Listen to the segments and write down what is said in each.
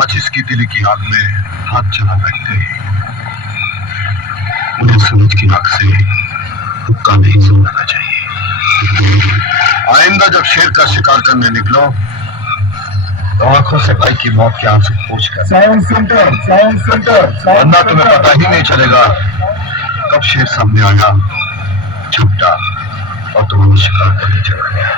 माचिस की तिली की आग में हाथ चला बैठते हैं। उन्हें सूरज की आग से हुक्का नहीं सुनाना चाहिए। आइंदा जब शेर का शिकार करने निकलो तो आंखों से भाई की मौत के आंसू पोंछ कर, साउंड सेंटर, वरना तुम्हें पता ही नहीं चलेगा कब शेर सामने आया, झपटा और तुम्हें शिकार करने चला गया।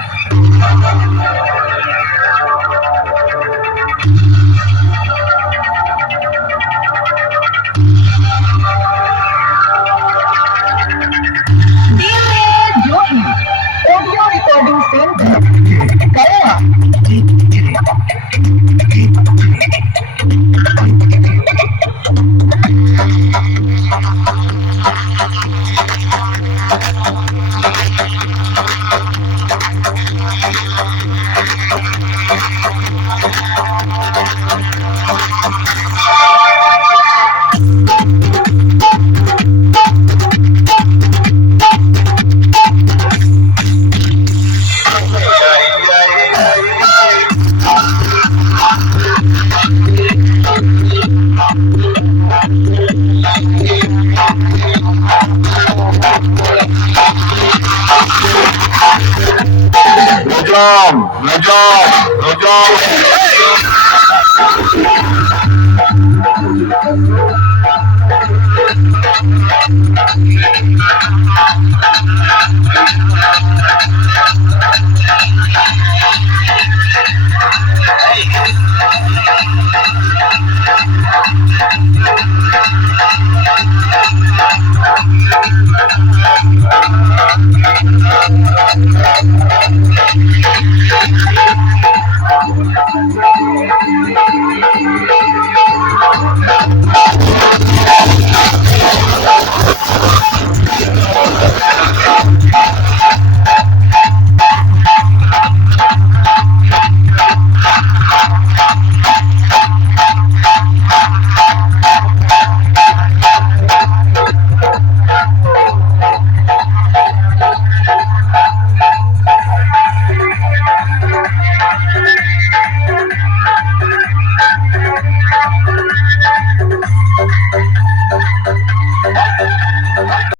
ऑडियो रिकॉर्डिंग सेंटर गया। mojam.